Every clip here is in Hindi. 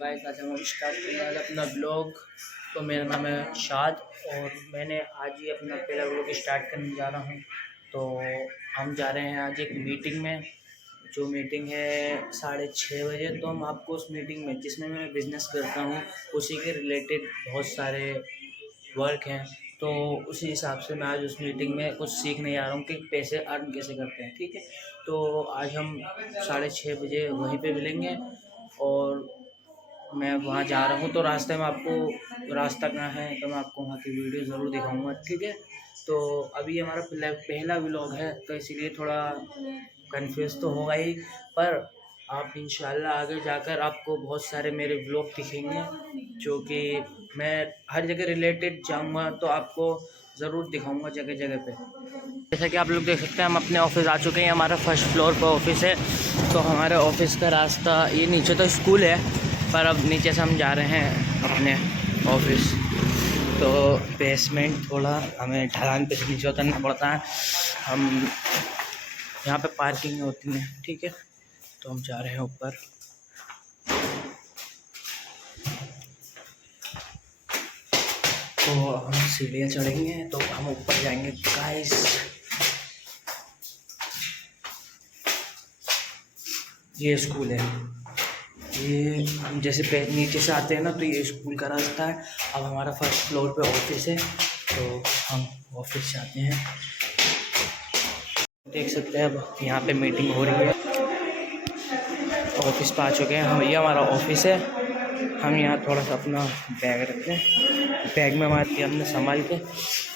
गाइस आज हम स्टार्ट करने वाले अपना ब्लॉग। तो मेरा नाम है शाद और मैंने आज ही अपना पहला ब्लॉग स्टार्ट करने जा रहा हूँ। तो हम जा रहे हैं आज एक मीटिंग में, जो मीटिंग है 6:30 बजे। तो हम आपको उस मीटिंग में, जिसमें मैं बिज़नेस करता हूँ, उसी के रिलेटेड बहुत सारे वर्क हैं। तो उसी हिसाब से मैं आज उस मीटिंग में कुछ सीखने जा रहा हूँ कि पैसे अर्न कैसे करते हैं। ठीक है, तो आज हम 6:30 बजे वहीं पे मिलेंगे और मैं वहाँ जा रहा हूँ। तो रास्ते में आपको रास्ता कहाँ है तो मैं आपको वहाँ की वीडियो ज़रूर दिखाऊंगा। ठीक है, तो अभी हमारा पहला व्लॉग है तो इसीलिए थोड़ा कंफ्यूज तो होगा ही, पर आप इंशाल्लाह आगे जाकर आपको बहुत सारे मेरे व्लॉग दिखेंगे, जो कि मैं हर जगह रिलेटेड जाऊँगा तो आपको ज़रूर दिखाऊंगा जगह जगह पे। जैसा कि आप लोग देख सकते हैं हम अपने ऑफिस आ चुके हैं। हमारा फर्स्ट फ्लोर पर ऑफिस है। तो हमारे ऑफिस का रास्ता ये नीचे तो स्कूल है, पर अब नीचे से हम जा रहे हैं अपने ऑफिस। तो बेसमेंट थोड़ा हमें ढलान पे से नीचे उतरना पड़ता है। हम यहाँ पे पार्किंग होती है। ठीक है, तो हम जा रहे हैं ऊपर। तो हम सीढ़ियाँ चढ़ेंगे तो हम ऊपर जाएंगे गाइस। ये स्कूल है, ये हम जैसे नीचे से आते हैं ना तो ये स्कूल का रास्ता है। अब हमारा फर्स्ट फ्लोर पे ऑफिस है, तो हम ऑफिस जाते हैं। देख सकते हैं अब यहाँ पे मीटिंग हो रही है। ऑफिस पे आ चुके हैं हम, ये हमारा ऑफिस है। हम यहाँ थोड़ा सा अपना बैग रखते हैं, बैग में हमारे हमने संभाल के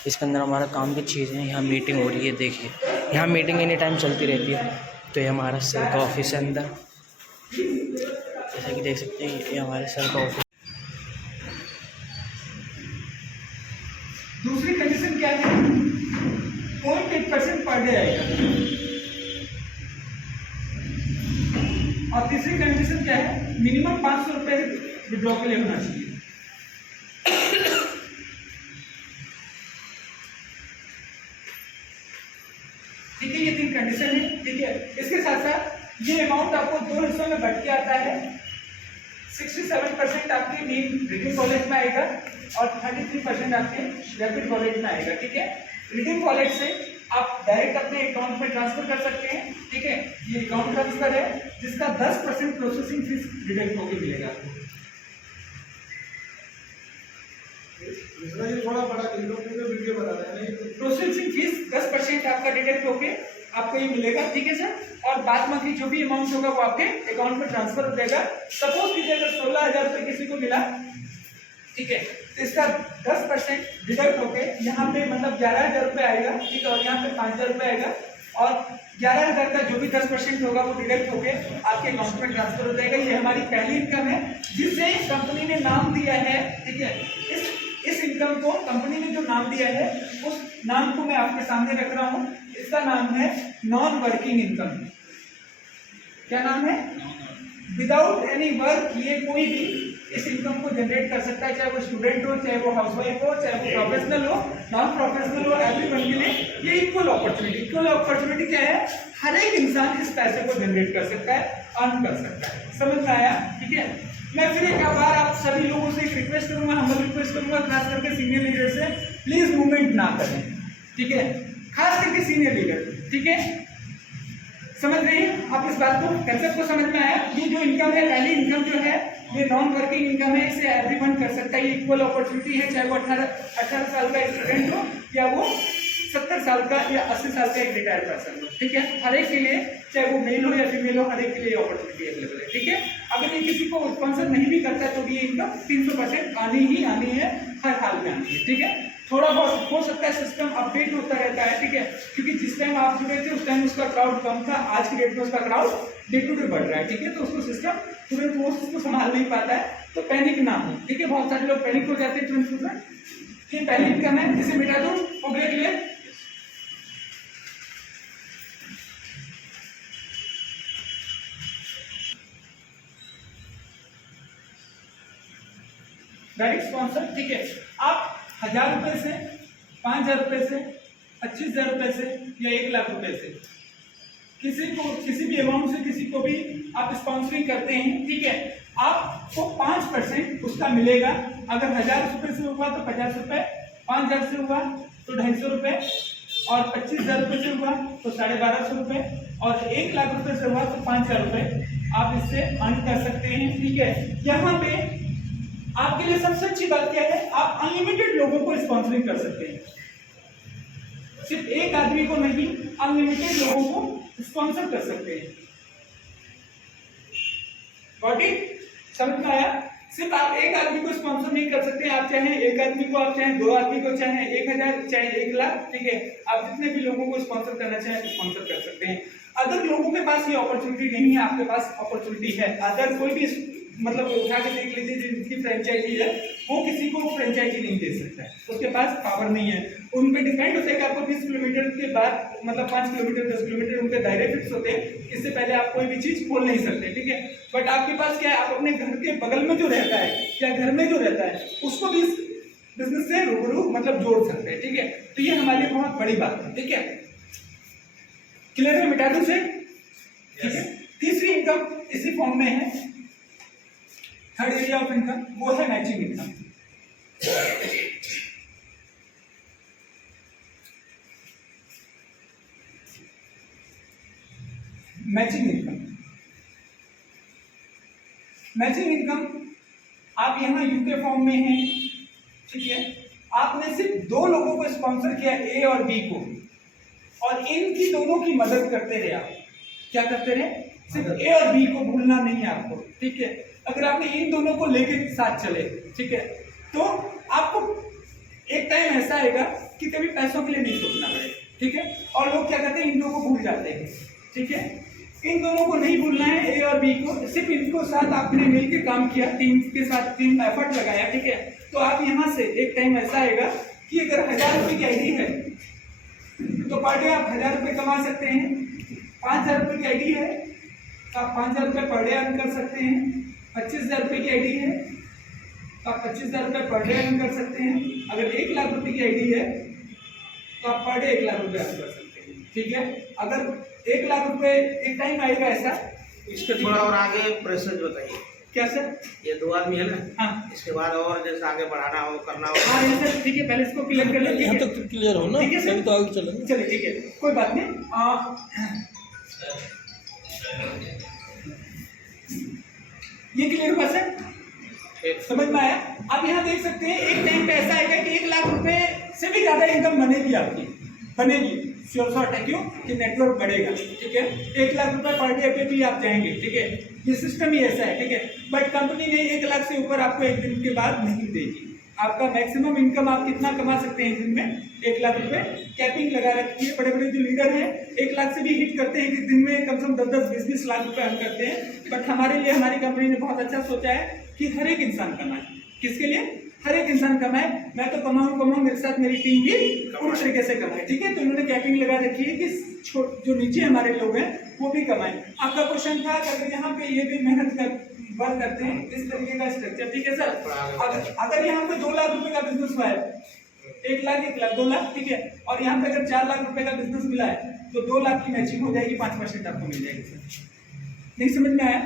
इसके अंदर हमारा काम की चीज़ें हैं। यहाँ मीटिंग हो रही है, देखिए यहाँ मीटिंग एनी टाइम चलती रहती है। तो ये हमारा सर का ऑफिस है अंदर, जैसा कि देख सकते हैं ये हमारे सर का ऑफिस। दूसरी कंडीशन क्या है, 0.8% पर डे आएगा। और तीसरी कंडीशन क्या है, मिनिमम 500 रुपए विड्रॉ के लिए होना चाहिए। ठीक है, ये 3 कंडीशन है। ठीक है, इसके साथ साथ ये अमाउंट आपको 2 हिस्सों में बढ़ के आता है। 67% आपके नीम रीडिंग कॉलेज में आएगा और 33% आपके रैपिड कॉलेज में आएगा। ठीक है, रीडिंग कॉलेज से आप डायरेक्ट अपने अकाउंट में ट्रांसफर कर सकते हैं। ठीक है, ये अकाउंट ट्रांसफर है जिसका 10% प्रोसेसिंग फीस डिडक्ट होकर मिलेगा आपको। थोड़ा बड़ा वीडियो बता रहे हैं। प्रोसेसिंग फीस 10% आपका डिडक्ट होके आपको ये मिलेगा। ठीक है सर, और बाद बाकी जो भी अमाउंट होगा वो आपके अकाउंट में ट्रांसफर हो जाएगा। सपोज कीजिए अगर 16,000 रुपये किसी को मिला, ठीक है, तो इसका 10% डिडक्ट होके यहाँ पे मतलब 11,000 रुपये आएगा। ठीक है, और यहाँ पे 5,000 रुपये आएगा और 11,000 का जो भी 10% होगा वो डिडक्ट होके आपके अकाउंट में ट्रांसफर हो जाएगा। ये हमारी पहली इनकम है जिसे कंपनी ने नाम दिया है। ठीक है, इस इनकम को कंपनी ने जो नाम दिया है उस नाम को मैं आपके सामने रख रहा हूँ। इसका नाम है नॉन वर्किंग इनकम। क्या नाम है? विदाउट एनी वर्क ये कोई भी इस इनकम को जनरेट कर सकता है, चाहे वो स्टूडेंट हो, चाहे वो हाउसवाइफ हो, चाहे वो प्रोफेशनल हो, नॉन प्रोफेशनल हो, एवरीवन के लिए ये इक्वल अपॉर्चुनिटी। इक्वल अपॉर्चुनिटी क्या है? हर एक इंसान इस पैसे को जनरेट कर सकता है, अर्न कर सकता है। समझ में आया? ठीक है, मैं फिर एक बार आप सभी लोगों से एक रिक्वेस्ट करूंगा, हम रिक्वेस्ट करूंगा खास करके सीनियर लीडर से, प्लीज मूवमेंट ना करें। ठीक है, खास करके सीनियर लीडर। ठीक है, समझ रहे हैं आप इस बात को? कंसेप्ट को समझ में आया? ये जो इनकम है, पहली इनकम जो है ये नॉन वर्किंग इनकम है, इसे एवरीवन कर सकता है। ये इक्वल अपॉर्चुनिटी है, चाहे वो 18 साल का स्टूडेंट हो या वो 70 साल का या 80 साल का एक रिटायर्ड पर्सन हो। ठीक है, हर एक के लिए, चाहे वो मेल हो या फीमेल हो, हर एक के लिए अपॉर्चुनिटी अवेलेबल है। ठीक है, अगर ये किसी को स्पॉन्सर नहीं भी करता है तो भी ये इनकम 300% आनी ही आनी है, हर हाल में आनी है। ठीक है, थोड़ा बहुत हो सकता है सिस्टम अपडेट होता रहता है। ठीक है, क्योंकि जिस टाइम आप जुड़े थे उस टाइम उसका क्राउड कम था, आज की डेट में उसका क्राउड डे टू डे बढ़ रहा है। ठीक है, तो उसको सिस्टम तुरंत वो उसको संभाल नहीं पाता है, तो पैनिक ना हो। ठीक है, बहुत सारे लोग पैनिक हो जाते हैं तुरंत। ये पहली इनकम है, इसे मिटा दो, हो गया क्लियर? Direct sponsor. ठीक है, आप 1,000 रुपए से, 5,000 रुपए से, 25,000 रुपए से या 1,00,000 रुपए से किसी को, किसी भी अमाउंट से किसी को भी आप स्पॉन्सरिंग करते हैं। ठीक है, आपको 5% उसका मिलेगा। अगर 1000 रुपये से हुआ तो 50 रुपये, 5000 से हुआ तो 250 रुपये, और 25,000 रुपये से हुआ तो 1250 रुपये, और 1 लाख रुपये से हुआ तो 5,000 रुपये आप इससे अर्न कर सकते हैं। ठीक है, यहाँ पे आपके लिए सबसे अच्छी बात क्या है, आप अनलिमिटेड लोगों को स्पॉन्सरिंग कर सकते हैं। सिर्फ एक आदमी को नहीं, अनलिमिटेड लोगों को स्पॉन्सर कर सकते हैं। Got it? समझ में आया? सिर्फ आप एक आदमी को स्पॉन्सर नहीं कर सकते, आप चाहे एक आदमी को, आप चाहे 2 आदमी को, चाहे 1000, चाहे 1 लाख, ठीक है, आप जितने भी लोगों को स्पॉन्सर करना चाहें स्पॉन्सर कर सकते हैं। अगर लोगों के पास ये अपॉर्चुनिटी नहीं है, आपके पास अपॉर्चुनिटी है, अगर कोई भी मतलब उठा के देख लीजिए जिनकी फ्रेंचाइजी है, वो किसी को फ्रेंचाइजी नहीं दे सकता है, उसके पास पावर नहीं है। उन पे डिपेंड होता है कि आपको 20 किलोमीटर के बाद, मतलब 5 किलोमीटर 10 किलोमीटर उनके दायरे फिक्स होते हैं, इससे पहले आप कोई भी चीज खोल नहीं सकते। ठीक है, बट आपके पास क्या है, आप अपने घर के बगल में जो रहता है या घर में जो रहता है उसको भी इस बिजनेस से रूबरू मतलब जोड़ सकते हैं। ठीक है, तो ये हमारे लिए बहुत बड़ी बात है। ठीक है, क्लियर है? मिटा दूं से? ठीक है, तीसरी इनकम इसी फॉर्म में है, थर्ड एरिया ऑफ इनकम, वो है matching income. Matching income, matching income आप यहाँ यूके फॉर्म में है। ठीक है, आपने सिर्फ 2 लोगों को स्पॉन्सर किया, ए और बी को, और इनकी दोनों की मदद करते रहे। आप क्या करते रहे? सिर्फ ए और बी को भूलना नहीं है आपको। ठीक है, अगर आपने इन दोनों को लेके साथ चले, ठीक है, तो आपको एक टाइम ऐसा आएगा कि कभी पैसों के लिए नहीं सोचना पड़ेगा। ठीक है, और लोग क्या करते हैं, इन दोनों को भूल जाते हैं। ठीक है, इन दोनों को नहीं भूलना है, ए और बी को, सिर्फ इनको साथ आपने मिलकर काम किया, टीम के साथ टीम एफर्ट लगाया। ठीक है, तो आप यहाँ से एक टाइम ऐसा आएगा कि अगर 1000 रुपये की आईडी है तो पर डे आप 1000 रुपये कमा सकते हैं। 5000 रुपये की आईडी है तो आप 5000 रुपये पर डे अर्न कर सकते हैं। 25,000 रुपये की आईडी है तो आप 25,000 रुपये पर डे अर्न कर सकते हैं। अगर 1 लाख रुपये की आईडी है तो आप पर डे 1 लाख रुपये अर्न कर सकते हैं। ठीक है, अगर 1 लाख रुपये एक टाइम आएगा ऐसा। इसके थोड़ा और आगे प्रोसेस बताइए। क्या सर? ये 2 आदमी है ना, हाँ, इसके बाद और जैसे आगे बढ़ाना हो, करना हो। हाँ सर, ठीक है, पहले इसको क्लियर कर लेते हैं। यहाँ तक क्लियर हो ना, ठीक है सर, तो आगे चलेंगे। चलिए ठीक है, कोई बात नहीं। ये क्लियर हुआ सर? समझ में आया? आप यहाँ देख सकते हैं एक टाइम पे ऐसा आएगा कि 1 लाख रुपए से भी ज्यादा इनकम बनेगी आपकी, बनेगी श्योर शॉर्ट है। क्यों? कि नेटवर्क बढ़ेगा। ठीक है, 1 लाख रुपए पर डे पे भी आप जाएंगे। ठीक है, ये सिस्टम ही ऐसा है। ठीक है, बट कंपनी ने 1 लाख से ऊपर आपको एक दिन के बाद नहीं देगी। आपका मैक्सिमम इनकम आप कितना कमा सकते हैं दिन में? 1 लाख रुपए कैपिंग लगा रखी है। बड़े बड़े जो लीडर हैं 1 लाख से भी हिट करते हैं कि दिन में कम से कम 10-10, 20-20 लाख रुपए अर्न करते हैं। बट हमारे लिए हमारी कंपनी ने बहुत अच्छा सोचा है कि हर एक इंसान कमाए। किसके लिए? हर एक इंसान कमाए। मैं तो कमाऊं, मेरे साथ मेरी टीम भी पूरी तरीके से कमाए। ठीक है, तो इन्होंने कैपिंग लगा रखी है कि जो नीचे हमारे लोग हैं वो भी कमाएं। आपका क्वेश्चन था कि अगर यहाँ पे ये भी मेहनत वर्क करते हैं, इस तरीके का स्ट्रक्चर। ठीक है सर, अगर यहाँ पे 2 लाख रुपए का बिजनेस हुआ है, 1 लाख 1 लाख 2 लाख, ठीक है, और यहाँ पे अगर 4 लाख रुपए का बिजनेस मिला है तो 2 लाख की मैचिंग हो जाएगी, 5% आपको मिल जाएगी सर। नहीं समझ में आया?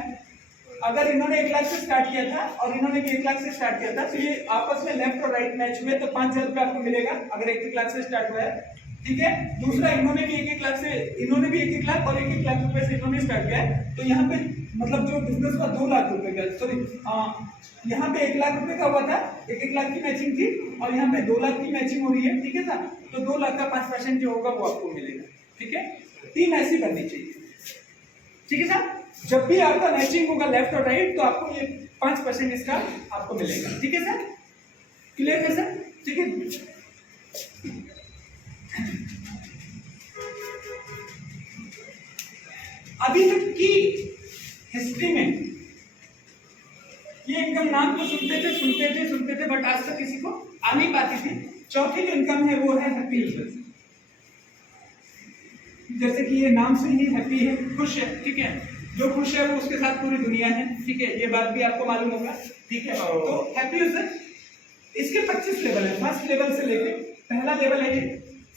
अगर इन्होंने 1 लाख से स्टार्ट किया था और इन्होंने भी 1 लाख से स्टार्ट किया था तो ये आपस में लेफ्ट और राइट मैच हुए तो 5,000 रुपये आपको मिलेगा अगर 1-1 लाख से स्टार्ट हुआ है। ठीक है, दूसरा इन्होंने भी 1-1 लाख से, इन्होंने भी 1-1 लाख और 1-1 लाख रुपए से इन्होंने स्टार्ट किया है। तो यहाँ पे मतलब जो बिजनेस का 2 लाख रुपए का, सॉरी यहाँ पे 1 लाख रुपए का हुआ था, 1-1 लाख की मैचिंग थी और यहाँ पे 2 लाख की मैचिंग हो रही है। ठीक है ना, तो 2 लाख का 5% जो होगा वो आपको मिलेगा। ठीक है, 3 ऐसी बननी चाहिए। ठीक है सर, जब भी आपका मैचिंग होगा लेफ्ट और राइट तो आपको ये 5% इसका आपको मिलेगा। ठीक है सर, क्लियर है सर? ठीक है, अभी तक की हिस्ट्री में ये इनकम नाम तो सुनते थे बट आज तक किसी को आ नहीं पाती थी। चौथी जो इनकम है वो है हैप्पी यूजर। जैसे कि ये नाम से ही हैप्पी है, खुश है। ठीक है, जो खुश है वो उसके साथ पूरी दुनिया है। ठीक है, ये बात भी आपको मालूम होगा। ठीक है, तो हैप्पी यूजर इसके 25 लेवल है। फर्स्ट लेवल से लेके पहला लेवल है ये,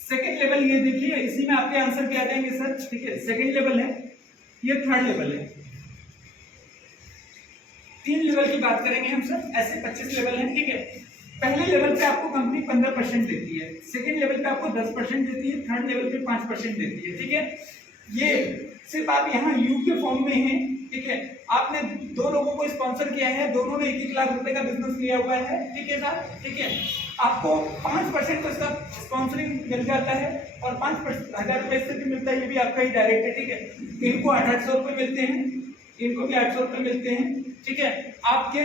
सेकंड लेवल ये देखिए, इसी में आपके आंसर भी आ जाएंगे सर। ठीक है, सेकंड लेवल है, ये थर्ड लेवल है। 3 लेवल की बात करेंगे हम सर, ऐसे 25 लेवल हैं, ठीक है। पहले लेवल पे आपको कंपनी 15% देती है, सेकंड लेवल पे आपको 10% देती है, थर्ड लेवल पे 5% देती है, ठीक है। ये सिर्फ आप यहाँ यू के फॉर्म में हैं, ठीक है। आपने 2 लोगों को स्पॉन्सर किया है, दोनों ने 1-1 लाख रुपए का बिजनेस लिया हुआ है, ठीक है सर, ठीक है। आपको 5% तो इसका स्पॉन्सरिंग मिल जाता है और 5,000 रुपए इससे भी मिलता है, ये भी आपका ही डायरेक्ट है, ठीक है। इनको 800 रुपये मिलते हैं, इनको भी 800 रुपये मिलते हैं, ठीक है। आपके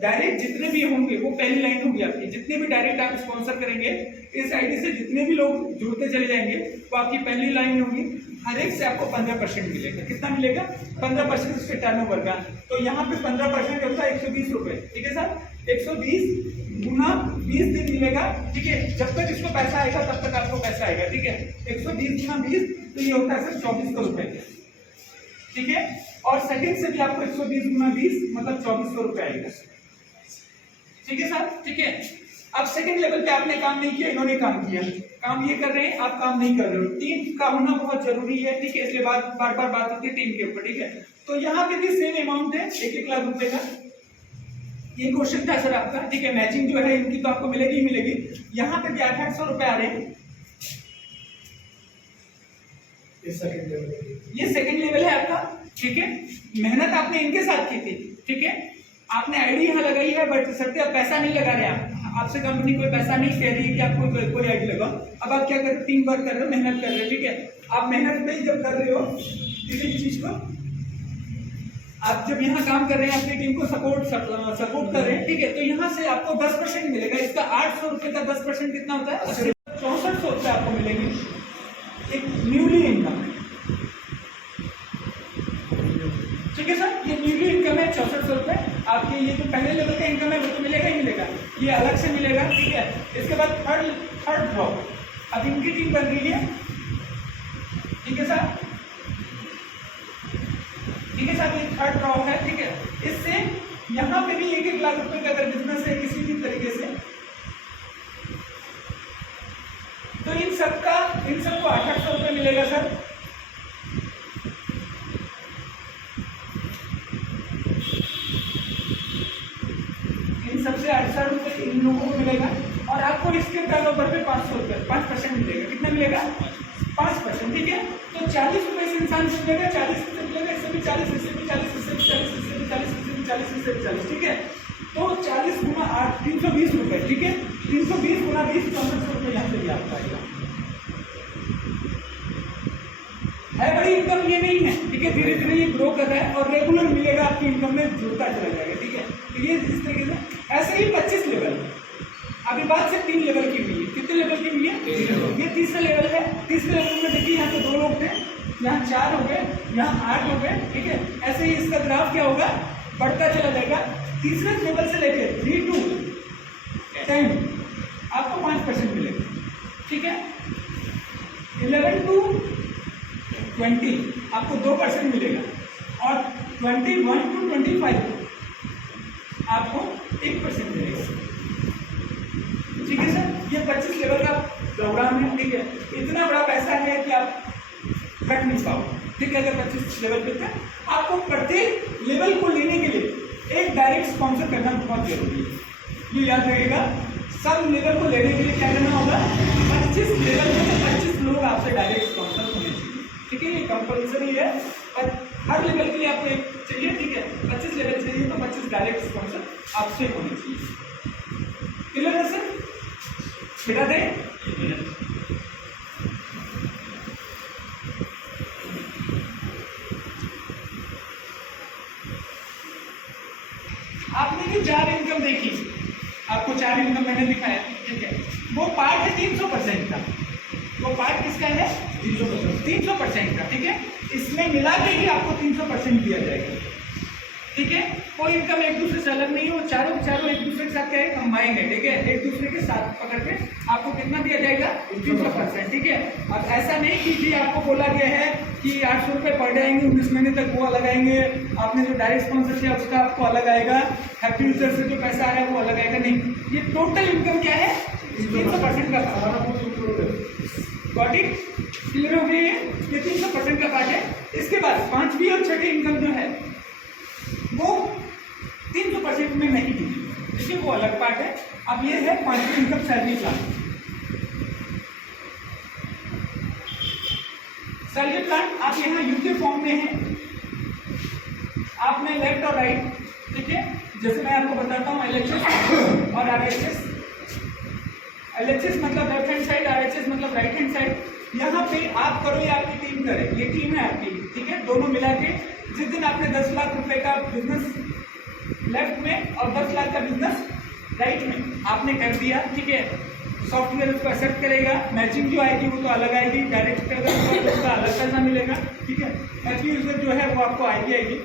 डायरेक्ट जितने भी होंगे वो पहली लाइन होगी आपकी, जितने भी डायरेक्ट आप स्पॉन्सर करेंगे इस आईडी से जितने भी लोग जुड़ते चले जाएंगे वो आपकी पहली लाइन होगी। हर एक से आपको 15% मिलेगा। कितना मिलेगा? 15% उसके टर्नओवर का। तो यहाँ पे 15% होता है 120 रुपये, ठीक है सर। 120 गुना 20 दिन मिलेगा, ठीक है। जब तक इसको पैसा आएगा तब तक आपको पैसा आएगा, ठीक है। 120 गुना 20 तो ये होता है सर 2400 रुपये, ठीक है। और सेकंड से भी आपको 120 गुना 20 मतलब 2400 रुपये आएगा, ठीक है सर, ठीक है। अब सेकंड लेवल पे आपने काम नहीं किया, इन्होंने काम किया, काम ये कर रहे हैं, आप काम नहीं कर रहे हो। टीम का होना बहुत जरूरी है, ठीक है। इसलिए बार बार बात होती है टीम के ऊपर, ठीक है। तो यहाँ पे भी सेम अमाउंट है 1-1 लाख रुपए का। ये क्वेश्चन था सर आपका, ठीक है। मैचिंग जो है इनकी तो आपको मिलेगी ही मिलेगी। यहाँ पे भी 800 रुपए आ रहे हैं, ये सेकंड लेवल है आपका, ठीक है। मेहनत आपने इनके साथ की थी, ठीक है। आपने आईडी यहाँ लगाई है, बट सत्य आप पैसा नहीं लगा रहे आप, आपसे कंपनी कोई पैसा नहीं कह रही है कि आपको कोई आईडी लगाओ। अब आप क्या कर रहे हो? टीम वर्क कर रहे हो, मेहनत कर रहे हो, ठीक है। आप मेहनत में जब कर रहे हो किसी भी चीज को, आप जब यहाँ काम कर रहे हैं अपनी टीम को सपोर्ट कर रहे हैं, ठीक है। तो यहाँ से आपको 10% मिलेगा। इसका 800 रुपये का 10% कितना होता है? 6400 रुपये आपको मिलेगी एक न्यूली इनकम, ठीक है सर। ये न्यूली इनकम है 6400 रुपये। आपके ये जो पहले लेवल का इनकम है वो तो मिलेगा ही मिलेगा, ये अलग से मिलेगा, ठीक है। इसके बाद थर्ड ड्रॉप, अब इनकी टीम बन रही है, ठीक है सर, ठीक है सर। ये थर्ड ड्रॉप है, ठीक है। इससे यहाँ पे भी 1-1 लाख रुपए का अगर बिजनेस है किसी भी तरीके से, तो इन सबको 800 रुपये मिलेगा सर। सबसे 800 रुपये इन लोगों को मिलेगा और आपको इसके टर्नओवर पे 500 रुपये 5% मिलेगा। कितना मिलेगा? 5%, ठीक है। तो 40 रुपये से इंसान से मिलेगा, 40 से मिलेगा, इससे भी 40, इससे भी 40, इससे भी 40, इससे भी 40, इससे भी 40, इससे भी 40, ठीक है। तो 40 गुना 8 320 रुपये, ठीक है। 320 गुना 20 6400 रुपये यहाँ से भी आपका आएगा। है बड़ी इनकम ये नहीं है, ठीक है। धीरे धीरे ये ग्रो कर रहा है और रेगुलर मिलेगा, आपकी इनकम में जुड़ता चला जाएगा, ठीक है। तो ये इस तरीके से ऐसे ही 25 लेवल। अभी बात से 3 लेवल की हुई है। कितने लेवल की हुई है? ये तीसरा लेवल है। तीसरे लेवल में देखिए यहाँ पे 2 लोग थे, यहाँ 4 हो गए, यहाँ 8 हो गए, ठीक है। ऐसे ही इसका ग्राफ क्या होगा? बढ़ता चला जाएगा। तीसरे लेवल से लेके 3 to 10 आपको 5% मिलेगा, ठीक है। 11 to 20 आपको 2% मिलेगा और 21 to 25 आपको 1% मिलेगा, ठीक है सर। ये 25 लेवल का प्रोग्राम है, ठीक है। इतना बड़ा पैसा है कि आप कट नहीं पाओ, ठीक है। अगर 25 लेवल पे थे, आपको प्रत्येक लेवल को लेने के लिए एक डायरेक्ट स्पॉन्सर करना बहुत जरूरी है। ये याद रखिएगा, सब लेवल को लेने के लिए क्या करना होगा? 25 लेवल में 25 लोग आपसे डायरेक्ट स्पॉन्सर होने चाहिए, ठीक है। ये कंपल्सरी है और हर लेवल के लिए आपको एक चाहिए, ठीक है। 25 लेवल चाहिए तो 25 डायरेक्ट स्पॉन्सर आपसे होने चाहिए। क्लियर है सर? बेटा दे आपने जो 4 इनकम देखी, आपको 4 इनकम मैंने दिखाया, ठीक है। वो पार्ट है 300% का। वो पार्ट किसका है? 300% का, ठीक है। इसमें मिला के ही आपको 300% दिया जाएगा, ठीक है। कोई इनकम एक दूसरे से अलग नहीं हो, चारों एक दूसरे के साथ क्या है? कंबाइंड है, ठीक है। एक दूसरे के साथ पकड़ के आपको कितना दिया जाएगा? 300%, ठीक है। अब ऐसा नहीं कि जी आपको बोला गया है कि 800 रुपये पर डे आएंगे, 19 महीने तक वो अलग आएंगे, आपने जो डायरेक्ट स्पॉन्सर किया उसका आपको अलग आएगा, हैप्पी यूजर से जो पैसा आया वो अलग आएगा, नहीं। ये टोटल इनकम क्या है? 300% का। Got it? क्लियर हो गई है? ये 300% का पार्ट है। इसके बाद 5वीं और 6वीं इनकम जो है वो 300 में नहीं दी, देखिए वो अलग पार्ट है। अब ये है monthly income salary plan. Salary plan आप यहाँ यूके फॉर्म में है, आपने लेफ्ट और राइट, ठीक है, जैसे मैं आपको बताता हूँ LHS और RHS। LHS मतलब लेफ्ट हैंड साइड, RHS मतलब राइट हैंड साइड। यहाँ पे आप करो या आपकी टीम करे, ये टीम है आपकी, ठीक है, दोनों मिला के जिस दिन आपने 10 लाख रुपए का बिजनेस लेफ्ट में और 10 लाख का बिजनेस राइट में आपने कर दिया, ठीक है, सॉफ्टवेयर उसको एक्सेप्ट करेगा। मैचिंग जो आएगी वो तो अलग आएगी, डायरेक्ट अगर उसका अलग पैसा मिलेगा, ठीक है। हैप्पी यूजर जो है वो आपको आएगी।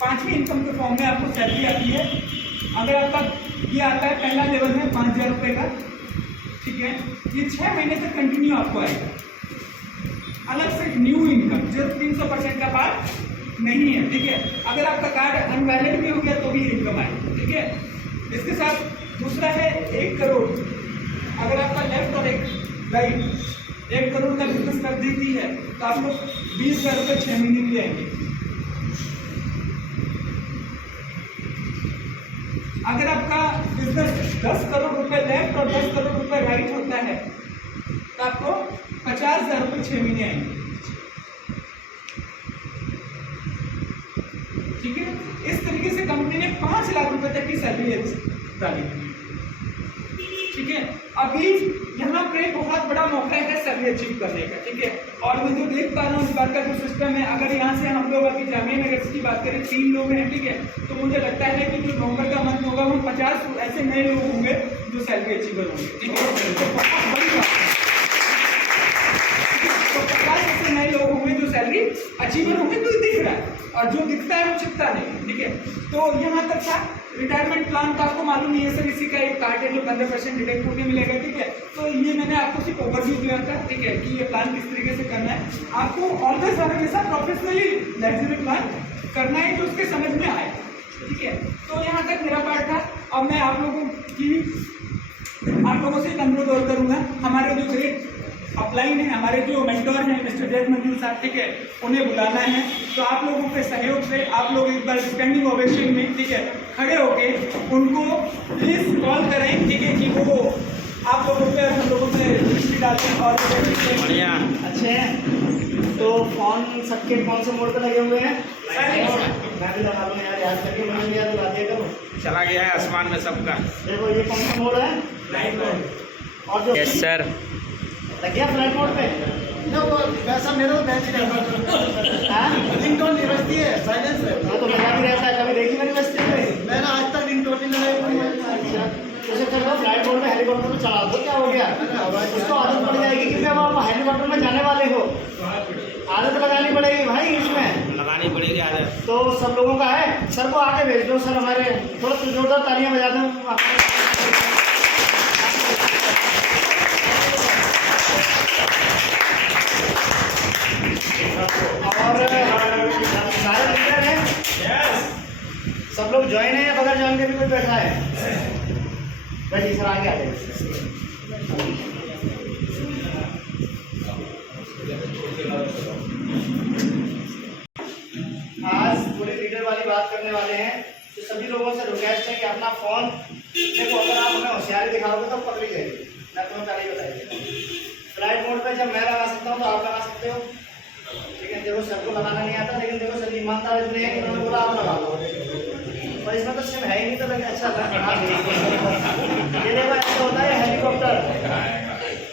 5वीं इनकम के फॉर्म में आपको सैलरी आती है। अगर आपका ये आता है पहला लेवल है 5,000 रुपये का, ठीक है, ये 6 महीने तक कंटिन्यू आपको आएगा। अलग से न्यू इनकम जो 300% का पार्ट नहीं है, ठीक है। अगर आपका कार्ड अनवैलिड भी हो गया तो भी इनकम आएगी, ठीक है। इसके साथ दूसरा है 1 करोड़। अगर आपका लेफ्ट और एक राइट 1 करोड़ का बिजनेस कर देती है तो आप लोग 20,000 रुपये 6 महीने में आएंगे। अगर आपका बिजनेस 10 करोड़ रुपए लेफ्ट और 10 करोड़ रुपए राइट होता है तो आपको 50,000 रुपये 6 महीने आएंगे, ठीक है। इस तरीके से कंपनी ने 5 लाख रुपए तक की सैलरी डाली, ठीक है। अभी यहाँ पे बहुत बड़ा मौका है सैलरी अचीव करने का, ठीक है। और मैं जो देख पा रहा हूँ इस बार का जो सिस्टम है, अगर यहाँ से हम लोग अभी जामिया नगर की बात करें 3 लोग हैं, ठीक है, तो मुझे लगता है कि जो नवंबर का मंथ होगा वो 50 ऐसे नए लोग होंगे जो सैलरी अचीवर होंगे, ठीक है। तो बहुत बड़ी बात है, तो 50 ऐसे नए लोग होंगे जो सैलरी अचीवर होंगे, तो दिख रहा है, और जो दिखता है वो छिपता नहीं, ठीक है। तो यहाँ तक था। रिटायरमेंट प्लान का आपको मालूम नहीं है सर, इसी का एक कार्ड है जो 15% डिडक्ट होके मिलेगा, ठीक है। तो ये मैंने आपको सिर्फ ओवरव्यू दिया था, ठीक है, कि ये प्लान किस तरीके से करना है। आपको ऑलवेज हमेशा प्रोफेशनली लग्जरी प्लान करना है जो उसके समझ में आए, ठीक है। तो यहाँ तक मेरा पार्ट था। अब मैं आप लोगों से एक अनुरोध और करूँगा, हमारे जो ग्रेट अपलाइन है, हमारे जो मेंटोर हैं मिस्टर जैद मंजूर साहब, ठीक है, उन्हें बुलाना है। तो आप लोगों के सहयोग से आप लोग एक बार स्टैंडिंग ओवेशन में, ठीक है, खड़े होके उनको प्लीज कॉल करें, ठीक है, कि वो आप लोगों पे हम लोगों से दृष्टि डालें। और बढ़िया अच्छे हैं। तो फोन सबके कौन से मोड पे लगे हुए हैं? मैं भी लगा लूँ यार, याद करके मुझे याद दिला दिया करो। चला गया है आसमान में सबका। देखो ये कौन सा मोड है? Flight mode. और जो यस सर, लग गया फ्लाइट मोड पे? ना वो वैसा मेरे को मैच नहीं रिंगटोन नहीं बजती है, साइलेंस है। हाँ तो लगा भी रहता है, कभी देखी मेरी बस्ती में? मैंने आज तक रिंगटोन नहीं लगाई। अच्छा उसे कर दो फ्लाइट मोड में, हेलीकॉप्टर में चला दो, क्या हो गया? उसको आदत पड़ जाएगी, क्योंकि अब आप हेलीकॉप्टर में जाने वाले हो, आदत लगानी पड़ेगी भाई इसमें, लगानी पड़ेगी आदत। तो सब लोगों का है। सर को आगे भेज दो, सर हमारे थोड़ा जोरदार तालियां बजा दो। और सारे लीडर हैं, सब लोग ज्वाइन है या बगैर ज्वाइन के भी कोई बैठा है? बैठिए सर, आगे आ जाइए। आज पूरे लीडर वाली बात करने वाले हैं। तो सभी लोगों से रिक्वेस्ट है कि अपना फोन देखो, अगर आप हमें होशियारी दिखाओगे तो पकड़ी जाएगी, मैं तुम्हें पहले ही बताइए। फ्लाइट मोड पे जब मैं लगा सकता हूँ तो आप लगा सकते हो, ठीक है। देखो सर को लगाना नहीं आता, लेकिन देखो सर ईमानदार इतने हैं कि उन्होंने बोला आप लगा लो, और इसमें तो सिम है ही नहीं, तो लगे अच्छा था। ये देखो ऐसा होता है हेलीकॉप्टर,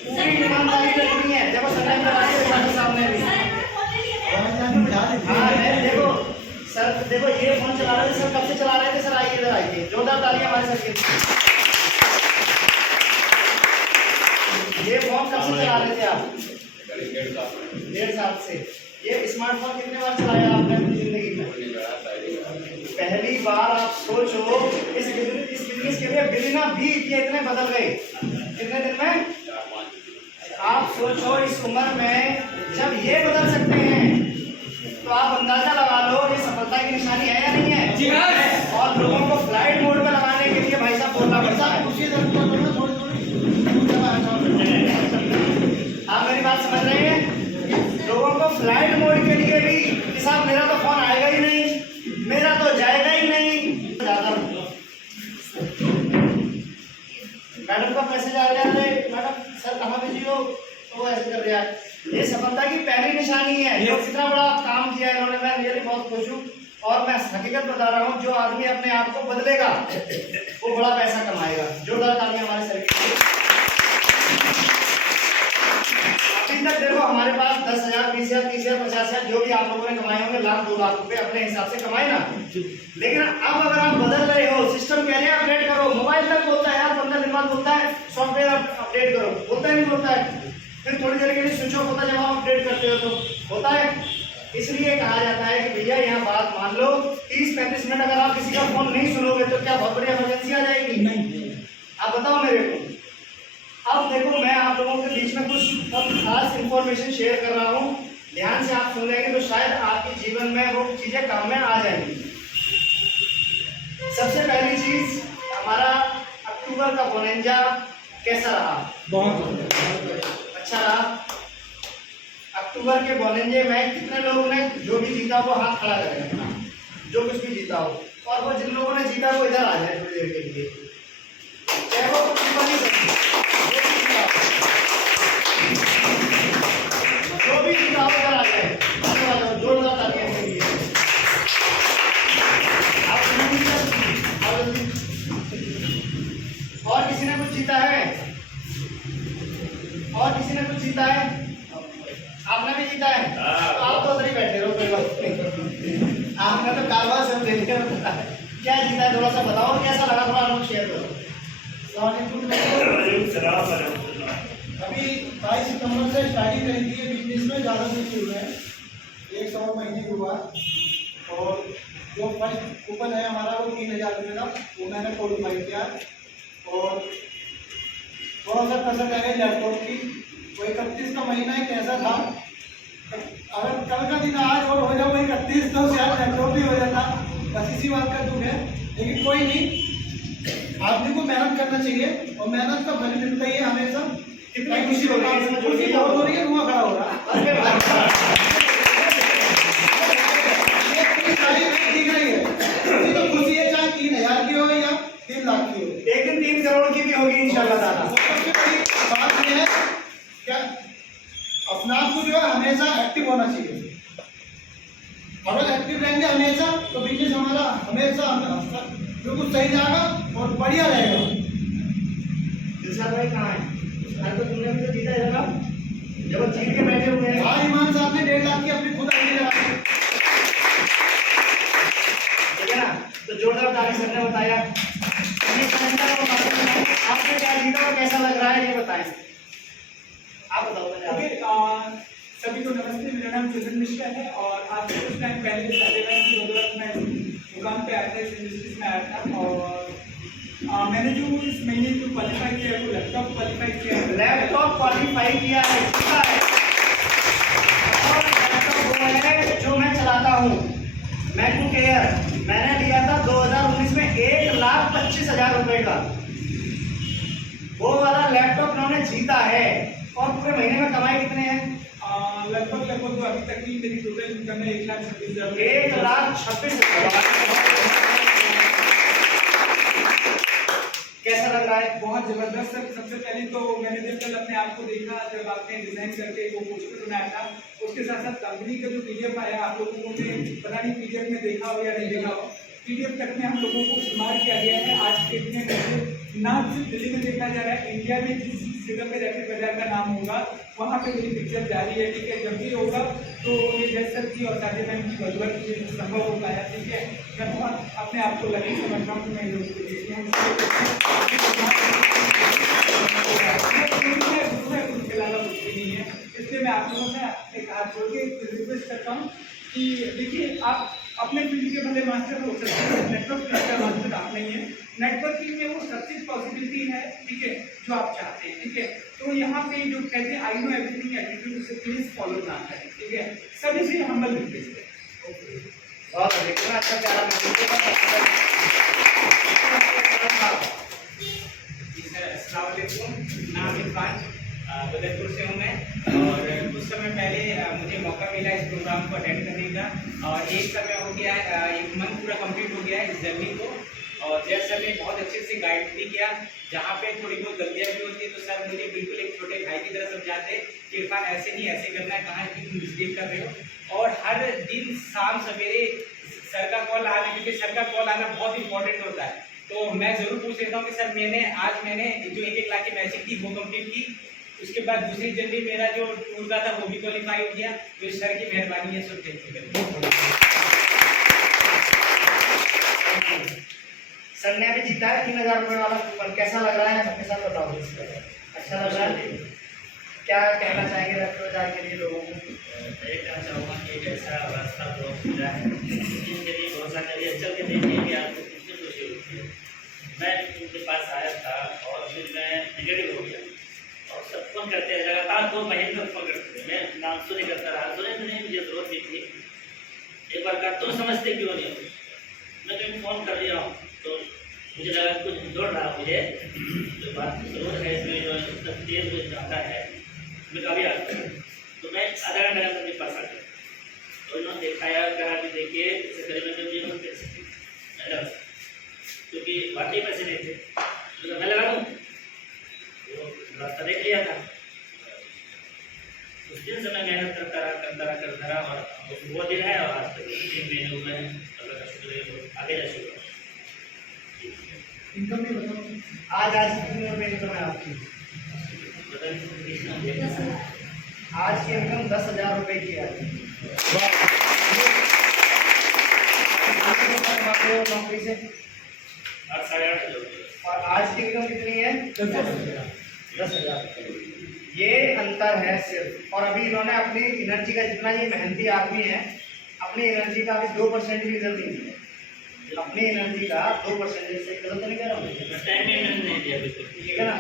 पूरी ईमानदारी रखनी है। देखो सर ने लगाई है सामने भी। हाँ देखो सर, देखो ये फोन चला रहे थे सर, कब से चला रहे थे सर? आइए इधर आइए, जोरदार तालियां हमारे सर के। ये फोन कब से चला रहे थे आप? 1.5 साल से। ये स्मार्टफोन कितने बार चलाया आपने अपनी जिंदगी में? पहली बार। आप सोचो इस बिजनेस के लिए बिना भी इतने बदल गए कितने दिन में? आप सोचो इस उम्र में जब ये बदल सकते हैं तो आप अंदाजा लगा लो ये सफलता की निशानी है या नहीं है? जी हाँ। और लोगों को फ्लाइट मोड में लगाने के लिए भाई साहब बोलना पड़ता है। आप मेरी बात समझ रहे हैं? लोगों को फ्लाइट मोड के लिए भी कि साहब मेरा तो फोन आएगा ही नहीं, मेरा तो जाएगा ही नहीं, ज़्यादा मैडम का मैसेज आ गया, अरे मैडम सर कहाँ बिजी हो, तो वो ऐसे कर रहा है। ये सफलता की पहली निशानी है। जो इतना बड़ा काम किया है इन्होंने, मैं रियली बहुत खुश हूँ। और मैं हकीकत बता रहा हूँ, जो आदमी अपने आप को बदलेगा वो बड़ा पैसा कमाएगा। जोरदार तालियां हमारे सर के लिए। अभी तक देखो हमारे पास 10,000, 20,000, 30,000, 50,000 जो भी आप लोगों ने कमाए होंगे, लाख 2 लाख रुपए अपने हिसाब से कमाए ना। लेकिन अब अगर आप बदल रहे हो, सिस्टम कह रहे हैं अपडेट करो, मोबाइल तक बोलता है यार 15 दिन बाद बोलता है सॉफ्टवेयर अपडेट करो, बोलता है नहीं बोलता है। फिर थोड़ी देर के लिए स्विच ऑफ होता है, जब आप अपडेट करते हो तो होता है। इसलिए कहा जाता है कि भैया यहाँ बात मान लो, 30-35 मिनट अगर आप किसी का फोन नहीं सुनोगे तो क्या बहुत बड़ी इमरजेंसी आ जाएगी? नहीं। आप बताओ मेरे को। अब देखो मैं आप लोगों के बीच में कुछ खास इंफॉर्मेशन शेयर कर रहा हूँ, ध्यान से आप सुन लेंगे तो शायद आपके जीवन में वो चीजें काम में आ जाएंगी। सबसे पहली चीज, हमारा अक्टूबर का बोनेंजा कैसा रहा? बहुत अच्छा रहा। अक्टूबर के बोनेंजे में कितने लोगों ने जो भी जीता वो हाथ खड़ा करेगा, जो कुछ भी जीता हो। और वो जिन लोगों ने जीता वो इधर आ जाए थोड़ी देर के लिए, चाहे वो कुछ बनी जो भी जीता हो इधर आ जाए। जोरदार तालियां के लिए। और किसी ने कुछ जीता है? और किसी ने कुछ जीता है? आपने भी जीता है? तो आप तो उधर ही बैठे रहो, कोई बात नहीं। आपने तो कारोबार सब देख लिया। क्या जीता है थोड़ा सा बताओ, कैसा लगा थोड़ा लोग शेयर करो। अभी 22 सितंबर से स्टार्टिंग रही थी बिजनेस में, ज़्यादा दिन शुरू है 1 महीने के बाद। और जो फर्स्ट कूपन है हमारा वो 3,000 रुपये का, वो मैंने क्वालिफाई किया। और थोड़ा सा कसर है लैपटॉप की। वो 31 का महीना एक ऐसा था, अगर कल का दिन आज और हो जाए वो 31 तो शायद लैपटॉप भी हो जाता। बस इसी बात का दुख है, लेकिन कोई नहीं, आदमी को मेहनत करना चाहिए और मेहनत का फल मिलता ही है हमेशा। कितनी खुशी हो रही है, खुशी बहुत हो रही है, रुआ खड़ा हो रहा दिख रही है। तो खुशी है, चाहे 3,000 की हो या 3 लाख की हो, एक दिन 3 करोड़ की भी होगी इंशाल्लाह ताला। सबसे बड़ी बात यह है क्या, अपना आप को जो है हमेशा एक्टिव होना चाहिए। अगर एक्टिव रहेंगे हमेशा तो बिजनेस हमारा हमेशा बिल्कुल सही जाएगा और बढ़िया रहेगा। दिलशाद भाई कहाँ है? तो तुमने भी तो जीता है जनाब, जब वो जीत के बैठे हुए हैं। हाँ, ईमान साहब ने 1.5 लाख की अपनी खुद आईडी लगा दी, ठीक है ना। तो जोरदार ताली सबने बताया। आपने क्या जीता और कैसा लग रहा है ये बताएं, आप बताओ। ओके, सभी को नमस्ते। मेरा नाम चेतन मिश्रा है और आज से कुछ टाइम पहले साढ़े की बदौलत मैं दुकान पे आया था, इस इंडस्ट्रीज में आया था। और मैंने जो इस महीने जो क्वालिफाई किया है वो लैपटॉप क्वालिफाई किया है। लैपटॉप क्वालिफाई किया है, और लैपटॉप वो है जो मैं चलाता हूँ, मैकबुक एयर। मैंने लिया था 2019 में 1,25,000 रुपए का, वो वाला लैपटॉप उन्होंने जीता है। और पूरे महीने में कमाई कितने हैं? लगभग तो अभी तक की मेरी टोटल इनकम है 1,26,000। 1,26,000। कैसा लग रहा है? बहुत जबरदस्त है। सबसे पहले तो मैंने जब कल अपने आप को देखा, जब आपने डिजाइन करके वो पोस्टर बनाया था, उसके साथ साथ कंपनी का जो पीडीएफ आया, आप लोगों ने पता नहीं पीडीएफ में देखा हो या नहीं देखा हो, पीडीएफ तक में हम लोगों को शुमार किया गया है। आज के दिन में ना सिर्फ दिल्ली में देखा जा रहा है, इंडिया में जिस जगह पे रैपिड बाजार का नाम होगा वहाँ पे मेरी पिक्चर जारी है, ठीक है। जब भी होगा तो ये जज सर की और साजिद मैम की बदौलत संभव हो पाया, ठीक है। मैं बहुत अपने आप को लकी समझता हूँ कि मैं लोगों को देखती हूँ, कुछ के अलावा कुछ भी नहीं है। इसलिए मैं आप लोगों से एक हाथ जोड़ के रिक्वेस्ट करता हूँ कि देखिए, आप अपने फील्ड के भले मास्टर हो सकते हैं, नेटवर्क फील्ड का मास्टर आप नहीं है। नेटवर्किंग में वो सबसे पॉसिबिलिटी है, ठीक है, जो आप चाहते हैं, ठीक है। तो यहाँ पे जो कहते हैं आई नो एवरीथिंग एटीट्यूड से प्लीज फॉलो ना करें, ठीक है। सभी से हम्बल रिक्वेस्ट है। बहुत अच्छा प्यारा नाम इरफान, बदरपुर से हूँ मैं। और कुछ समय पहले मुझे मौका मिला इस प्रोग्राम को अटेंड करने का, और एक समय हो गया है, 1 मंथ पूरा कंप्लीट हो गया है इस जर्नी को। और जय सर ने बहुत अच्छे से गाइड भी किया। जहाँ पे थोड़ी बहुत गलतियाँ भी होती है तो सर मुझे बिल्कुल एक छोटे भाई की तरह समझाते कि इरफान ऐसे नहीं ऐसे करना है, कहाँ तुम मिस्टेक कर रहे हो। और हर दिन शाम सवेरे सर का कॉल आना, क्योंकि सर का कॉल आना बहुत इंपॉर्टेंट होता है। तो मैं ज़रूर पूछ लेता हूँ कि सर मैंने जो 1-1 लाख की मैचिंग थी वो कंप्लीट की, उसके बाद दूसरी जनवरी मेरा जो टूर का था वो भी क्वालिफाई हो गया। तो सर की मेहरबानी है, सर थैंक यू। सर ने अभी जीता है 3000 रुपये वाला कूपन, कैसा लग रहा है सबके साथ बताओ। अच्छा लग रहा है, क्या कहना चाहेंगे रक्त बाजार के लिए लोगों को? मैं कहना चाहूँगा कि एक ऐसा रास्ता ब्लॉक मिला है जिनके लिए भरोसा करिए, चल के देखिए कि आपको कितनी खुशी होती है। मैं उनके पास आया था और फिर मैं नेगेटिव हो गया और सब फोन करते हैं, लगातार 2 महीने तक फोन करते थे। मैं नाम सुने करता रहा, सुने नहीं, मुझे जरूरत भी थी। एक बार कहा तुम समझते क्यों नहीं हो, मैं कहीं फ़ोन कर दिया हूँ तो मुझे लगा कुछ जोड़ रहा मुझे जो बात जरूर है इसमें, जो तेज मुझे जाता है मैं कभी आता हूँ। तो मैं आधा घंटा के अंदर पास आ गया तो उन्होंने दिखाया, कहा कि देखिए इसे करीब में मुझे कर सकते क्योंकि वाकई पैसे नहीं थे तो मैं लगा दूँ, वो रास्ता देख लिया था। उस दिन से मैं मेहनत करता रहा और वो दिन है और आज तक 3 महीने हुए हैं। अल्लाह का शुक्र है, आगे जा शुक्र। इनकम भी बताओ। आज कितने रुपये इनकम है आपकी? आज की इनकम 10,000 रुपये की है। नौकरी से 8-8,500 और आज की इनकम कितनी है? 10,000। ये अंतर है सिर्फ। और अभी इन्होंने अपनी एनर्जी का, जितना ये मेहनती आदमी है, अपनी एनर्जी का अभी 2% भी रिजल्ट नहीं दिया। अपनी एनर्जी का 2% से गलत तो नहीं कह रहा हूँ, टाइम में मैंने नहीं दिया बिल्कुल, ठीक है ना।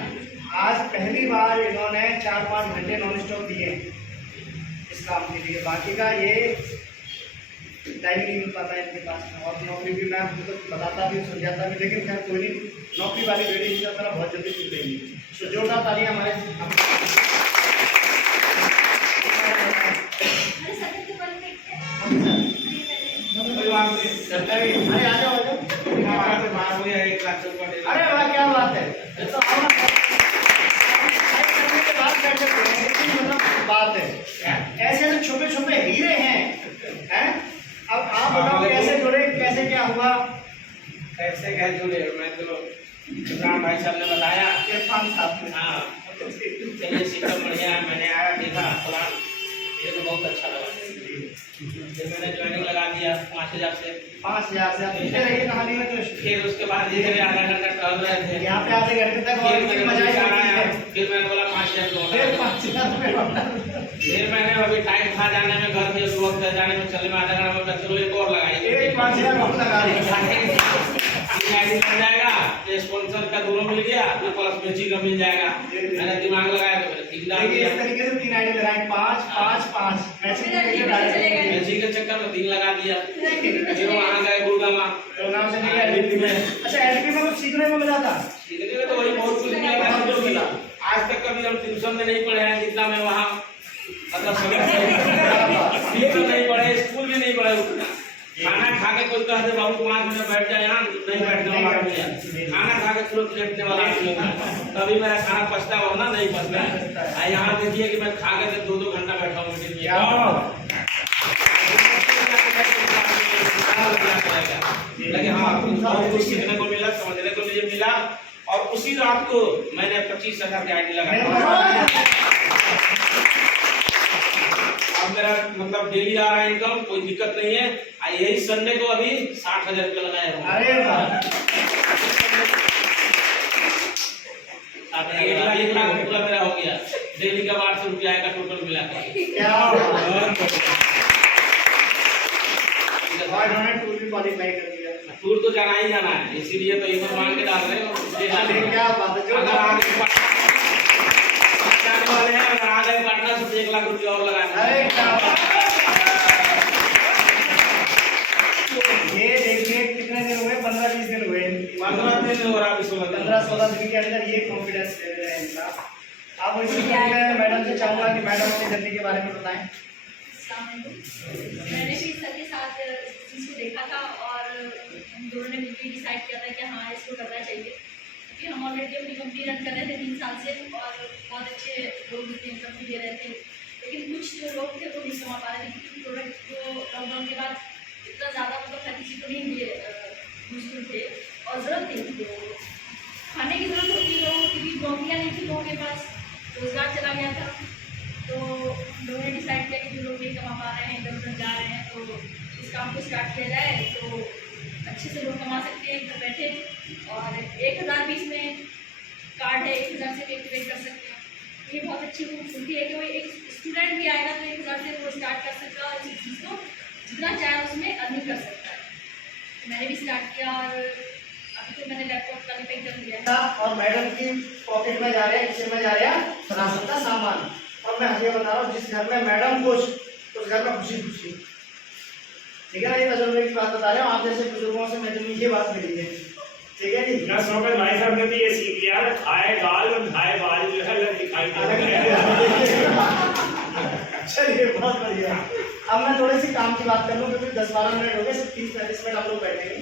आज पहली बार इन्होंने 4-5 घंटे नॉन स्टॉप दिए इस काम के लिए, बाकी का ये टाइम नहीं मिल पाता है इनके पास में। और नौकरी भी मैं उनको बताता भी, समझाता भी, लेकिन खैर कोई नहीं, नौकरी वाली बेटी इस तरह बहुत जल्दी सीख लेंगी। तो जोरदार तालियां हमारे अरे आ जाओ। अरे वाह, क्या बात है, तो आओ ना। मतलब बात है, ऐसे ऐसे छुपे छुपे हीरे हैं। अब आप बताओ कैसे जुड़े, कैसे क्या हुआ? कैसे क्या जुड़े, मैं तो राम भाई साहब ने बताया। इरफान साहब। हाँ, चलिए सिस्टम बढ़िया है। मैंने आया देखा प्लान, मेरे को बहुत अच्छा लगा। फिर मैंने ज्वाइनिंग लगा दिया 5,000 से। 5,000 से आप लिखते रहिए कहानी में। तो फिर उसके बाद धीरे धीरे आधा घंटा टहल रहे थे, यहाँ पे आधे घंटे तक और फिर मैंने मजा विचार आया, आया। फिर मैंने बोला 5,000 फिर 5,000 रुपये फिर मैंने अभी टाइम था जाने में, घर के वक्त जाने में, चलने में आधा घंटा में, चलो एक और लगाइए, 5,000 और लगा दिया। आईडी मिल जाएगा, स्पॉन्सर का दोनों मिल गया, प्लस मैचिंग का मिल जाएगा। मैंने दिमाग लगाया तो मैंने 3 डाल देखिए दिया। इस तरीके से 3 आईडी लगाए, 5-5-5 मैचिंग के चक्कर में 3 लगा दिया। फिर वहाँ गए गुड़गामा, तो नाम से निकला एलपी में। अच्छा, एलपी में कुछ सीखने को मिला था? सीखने में तो वही बहुत कुछ मिला था जो मिला। आज तक कभी हम ट्यूशन में नहीं पढ़े हैं जितना मैं वहाँ, मतलब ट्यूशन नहीं पढ़े, स्कूल में नहीं पढ़े उतना। खाना खा के कोई कहते बाबू 5 मिनट बैठ जाए, यहाँ नहीं बैठने वाला, खाना खा के तुरंत लेटने वाला आदमी था। तभी मेरा खाना पचता वरना नहीं पचता है। यहाँ देखिए कि मैं खा के 2-2 घंटा बैठा हूँ मीटिंग में। लेकिन हाँ, बहुत कुछ सीखने को मिला, समझने को मुझे मिला। और उसी रात को मैंने 25,000 की आईडी लगाई। अब मेरा मतलब डेली आ रहा है इनकम, कोई दिक्कत नहीं है। यही संडे को अभी 60,000 रुपये लगाए हूँ। अरे वाह, 1 लाख पूरा मेरा हो गया। डेली का 800 रुपया आएगा टोटल मिला के। क्या बात। और इन्होंने टूर भी क्वालिफाई कर दिया। टूर तो जाना ही जाना है, इसीलिए तो इनको मान के डाल रहे हैं। क्या बात है, जो अगर आगे जाने वाले हैं, अगर आ गए पटना से 1 लाख रुपया और लगाना। अरे क्या बात। ये देखिए कितने दिन हुए, 15-20 दिन हुए। 15 दिन हो रहा है, 15-16 दिन के अंदर ये कॉन्फिडेंस ले रहे हैं इनका। आप इसी तरीके मैडम से चाहूंगा कि मैडम अपनी जर्नी के बारे में बताएं। मैंने भी सर के साथ इस चीज़ को देखा था और हम दोनों ने मिलकर डिसाइड किया था कि हाँ इसको करना चाहिए, क्योंकि हम ऑलरेडी अपनी कंपनी रन कर रहे थे 3 साल से और बहुत अच्छे लोग इनकम भी दे रहे थे, लेकिन कुछ जो लोग थे वो नहीं कमा पा रहे थे क्योंकि प्रोडक्ट जो लॉकडाउन के बाद इतना ज़्यादा मतलब हर किसी को नहीं मिले मुश्किल थे और ज़रूरत नहीं थी लोगों को खाने की ज़रूरत होती लोगों को, क्योंकि नौकरियाँ नहीं थी लोगों के पास, रोज़गार चला गया था। तो लोगों ने डिसाइड किया कि जो लोग नहीं कमा पा रहे हैं इधर उधर जा रहे हैं तो इस काम को स्टार्ट किया जाए तो अच्छे से लोग कमा सकते हैं घर बैठे और 1020 में कार्ड है 1000 से भी एक्टिवेट कर सकते हैं। ये बहुत अच्छी खूबसूरती है कि वो एक स्टूडेंट भी आएगा तो 1000 से वो स्टार्ट कर सकता है और इस चीज़ को जितना चाहे उसमें अर्निंग कर सकता है। मैंने भी स्टार्ट किया और अभी तो मैंने लैपटॉप क्वालिफाई कर लिया है। और मैडम की पॉकेट में जा रहे हैं, किचन में जा रहे हैं राशन का सामान। और मैं ये बता रहा हूँ जिस घर में मैडम खुश उस घर में खुशी खुशी, ठीक है ना। ये तजुर्बे की बात बता रहे हो, आप जैसे बुजुर्गों से मुझे ये बात मिली है, ठीक है जी। ना शौकत भाई साहब ने तो ये सीख लिया ना, खाए दाल और खाए बाल जो है अलग दिखाई चलिए बहुत बढ़िया। अब मैं थोड़ी सी काम की बात कर लूँ क्योंकि 10-12 मिनट हो गए, सिर्फ 30-35 मिनट हम लोग बैठेंगे।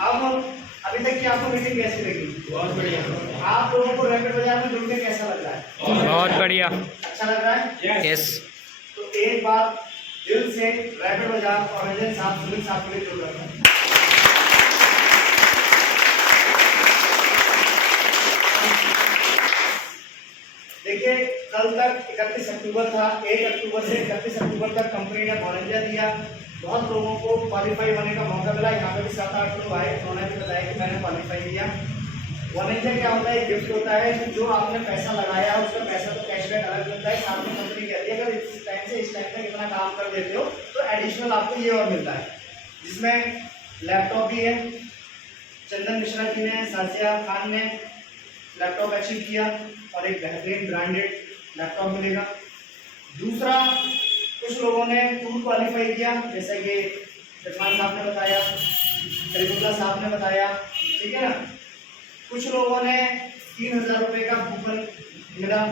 अब अभी तक की आपको मीटिंग कैसी लगी? बहुत बढ़िया। आप लोगों को रैपिड बाजार में जुड़ के कैसा लग रहा है? बहुत बढ़िया। अच्छा लग रहा है? यस। तो एक बार दिल से रैपिड बाजार और रंजन साहब सुनील साहब के लिए जुड़ रहा है। देखिए कल तक 31 अक्टूबर था, 1 अक्टूबर से 31 अक्टूबर तक कंपनी ने वॉलंटियर दिया, बहुत लोगों को क्वालिफाई होने का मौका मिला। यहाँ पे भी 7-8 लोग आए, उन्होंने भी बताया कि मैंने क्वालिफाई किया। वॉलंटियर क्या होता है? गिफ्ट होता है कि जो आपने पैसा लगाया उसका पैसा तो कैशबैक अलग मिलता है, साथ में कंपनी कहती है अगर इस टाइम से इस टाइम तक इतना काम कर देते हो तो एडिशनल आपको ये और मिलता है, जिसमें लैपटॉप भी है। चंदन मिश्रा जी ने, साजिया खान ने लैपटॉप अचीव किया और एक बेहतरीन ब्रांडेड लैपटॉप मिलेगा। दूसरा, कुछ लोगों ने टूर क्वालिफाई किया, जैसे कि इरफान साहब ने बताया, करीबुल्ला साहब ने बताया, ठीक है ना। कुछ लोगों ने 3000 रुपये का कूपन मिला,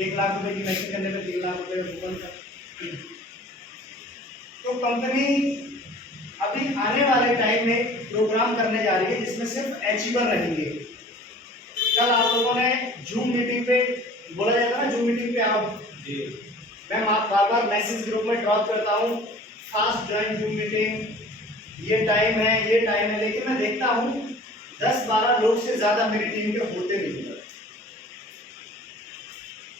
1 लाख रुपये की मैचिंग करने पर 3 लाख रुपये का कूपन था। तो कंपनी अभी आने वाले टाइम में प्रोग्राम करने जा रही है जिसमें सिर्फ अचीवर रहेंगे। कल आप लोगों ने जूम मीटिंग पे बोला जाता है ना, जूम मीटिंग पे आओ, मैं बार बार मैसेज ग्रुप में ड्रॉप करता हूँ, फास्ट ज्वाइन जूम मीटिंग, ये टाइम है, ये टाइम है, लेकिन मैं देखता हूँ 10-12 लोग से ज्यादा मेरी टीम के होते नहीं।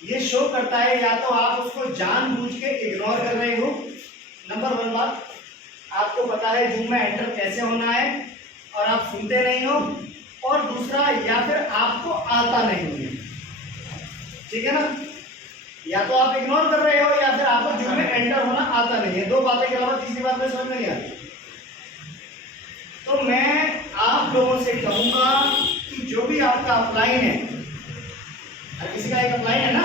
ये शो करता है या तो आप उसको जानबूझ के इग्नोर कर रहे हो, नंबर 1 बात, आपको पता है जूम में एंटर कैसे होना है और आप सुनते नहीं हो, और दूसरा या फिर आपको आता नहीं है, ठीक है ना। या तो आप इग्नोर कर रहे हो या फिर आपको जूम में एंटर होना आता नहीं है। 2 बातें के अलावा तीसरी बात में समझ नहीं आती। तो मैं आप लोगों से कहूंगा कि जो भी आपका अपलाइन है, हर किसी का एक अपलाइन है ना,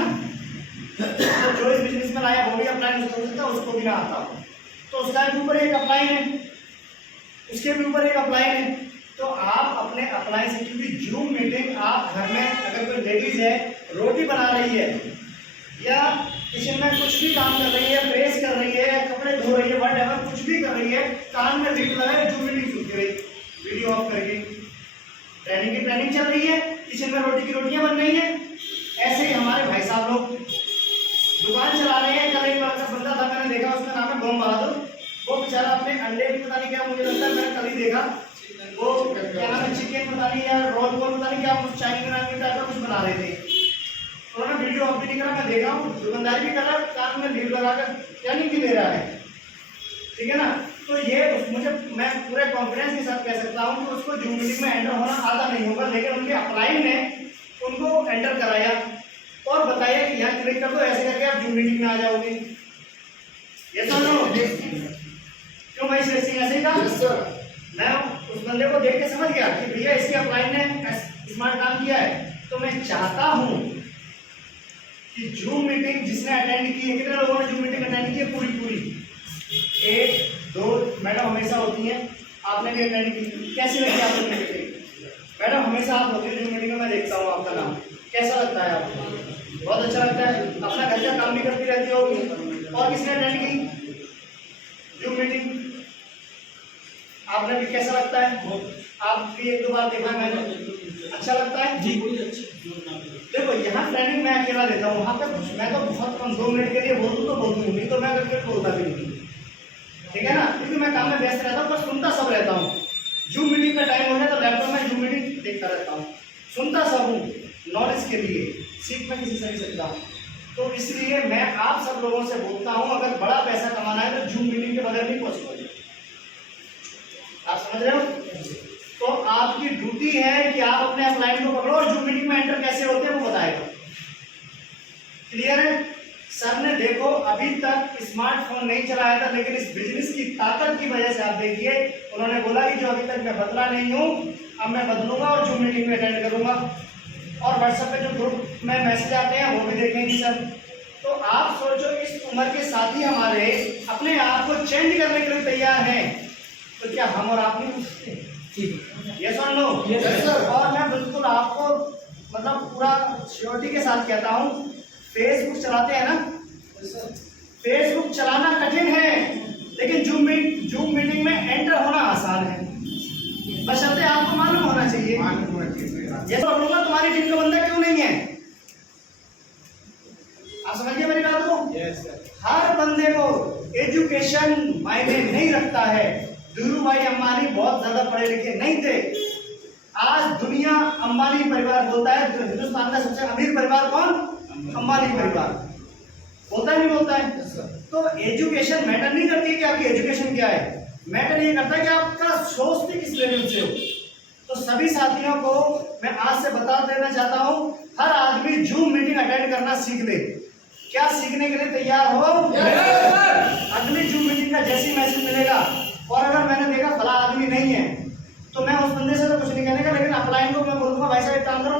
तो जो इस बिजनेस में आया वो भी अपलाइन हो सकता है, उसको भी ना आता हो तो उसका भी ऊपर एक अपलाइन है, उसके भी ऊपर एक अपलाइन है। तो आप अपने अपलाइन से, क्योंकि जूम मीटिंग आप घर में अगर कोई लेडीज है रोटी बना रही है या किचन में कुछ भी काम कर रही है, प्रेस कर रही है, कपड़े धो रही है, व्हाटएवर कुछ भी कर रही है, कान में रीड लगाए जूम मीटिंग सुनती रही, वीडियो ऑफ करके ट्रेनिंग की ट्रेनिंग चल रही है, किचन में रोटी की रोटियां बन रही हैं। ऐसे ही हमारे भाई साहब लोग दुकान चला रहे हैं। कल एक बंदा था, मैंने देखा, उसका नाम है बम बहादुर, वो बेचारा अपने अंडे भी पता नहीं क्या, मुझे लगता है मैंने कल ही देखा, वो क्या नाम है, चिकन पता नहीं या रोल पता नहीं क्या, कुछ चाइनीज टाइप का कुछ बना रहे थे। उन्होंने वीडियो ऑफ भी नहीं करा, मैं देखा हूँ, दुकानदारी भी कर रहा है, कान में लीड लगाकर ट्रेनिंग भी दे रहा है, ठीक है ना। तो ये मुझे, मैं पूरे कॉन्फिडेंस के साथ कह सकता हूँ कि उसको जूम मीटिंग में एंटर होना आता नहीं होगा, लेकिन उनके अपलाइन ने उनको एंटर कराया और बताया कि यहाँ क्लिक कर दो, ऐसे करके आप जूम मीटिंग में आ जाओगे। ये तो नो क्यों भाई श्री सिंह ऐसे ही था। मैं उस बंदे को देख के समझ गया कि भैया इसके अपलाइन ने स्मार्ट काम किया है। तो मैं चाहता हूँ कि जूम मीटिंग जिसने अटेंड की है, कितने लोगों ने जूम मीटिंग अटेंड की है? पूरी 1-2 मैडम हमेशा होती हैं, आपने भी अटेंड की, कैसी लगी आपको मीटिंग? मैडम हमेशा आप होती है जूम मीटिंग में, मैं देखता हूँ आपका नाम, कैसा लगता है आपको? बहुत अच्छा लगता है। अपना घर का काम भी करती रहती होगी। और किसने अटेंड की? आपने भी कैसा लगता है? आप भी 1-2 बार देखा मैंने, अच्छा लगता है जी? देखो यहाँ ट्रेनिंग मैं अकेला लेता हूँ, वहाँ पे मैं तो बहुत कम 2 मिनट के लिए बोल दूँ तो बोल दूँ, नहीं तो मैं क्रिकेट बोलता भी नहीं, ठीक है ना, क्योंकि मैं काम में व्यस्त रहता हूँ, पर सुनता सब रहता हूँ। जूम मीटिंग का टाइम हो गया तो लैपटॉप में जूम मीटिंग देखता रहता हूँ, सुनता सब हूँ, नॉलेज के लिए, सीख में किसी से नहीं सकता हूँ। तो इसलिए मैं आप सब लोगों से बोलता हूँ, अगर बड़ा पैसा कमाना है तो जूम मीटिंग के बगैर नहीं पॉसिबल। आप समझ रहे हो? तो आपकी ड्यूटी है कि आप अपने अपलाइन को पकड़ो और जूम मीटिंग में एंटर कैसे होते हैं वो बताएगा। क्लियर है? सर ने देखो अभी तक स्मार्टफोन नहीं चलाया था, लेकिन इस बिजनेस की ताकत की वजह से आप देखिए उन्होंने बोला कि जो अभी तक मैं बदला नहीं हूँ अब मैं बदलूंगा और जूम मीटिंग में अटेंड करूंगा, और व्हाट्सएप पे जो ग्रुप में मैसेज आते हैं वो भी देखेंगे सर। तो आप सोचो इस उम्र के साथी हमारे अपने आप को चेंज करने के लिए तैयार हैं, तो क्या हम और आप नहीं हो सकते? यस और नो? Yes sir. और मैं बिल्कुल आपको मतलब पूरा श्योरिटी के साथ कहता हूँ, फेसबुक चलाते हैं ना, फेसबुक चलाना कठिन है लेकिन जूम मीटिंग में एंटर होना आसान है, बशर्ते आपको मालूम होना चाहिए। ये तो बोलूंगा तुम्हारी टीम का बंदा क्यों नहीं है, आप समझ गए मेरी बात को? yes, हर बंदे को एजुकेशन मायने नहीं रखता है। धीरू भाई अंबानी बहुत ज्यादा पढ़े लिखे नहीं थे, आज दुनिया अंबानी परिवार बोलता है, हिंदुस्तान का सबसे अमीर परिवार कौन? अंबानी परिवार। बोलता है नहीं बोलता है? तो एजुकेशन मैटर नहीं करती है कि आपकी एजुकेशन क्या है, मैटर ये करता है कि आपका सोचते किस लेवल से हो। तो सभी साथियों को मैं आज से बता देना चाहता हूँ, हर आदमी जूम मीटिंग अटेंड करना सीख ले। क्या सीखने के लिए तैयार हो? अगली जूम मीटिंग का जैसी मैसेज मिलेगा और अगर मैंने देखा भला आदमी नहीं है तो मैं उस बंदे से तो कुछ नहीं कहने का, लेकिन अपलाइन को मैं बोलूंगा भाई साहब एक काम करो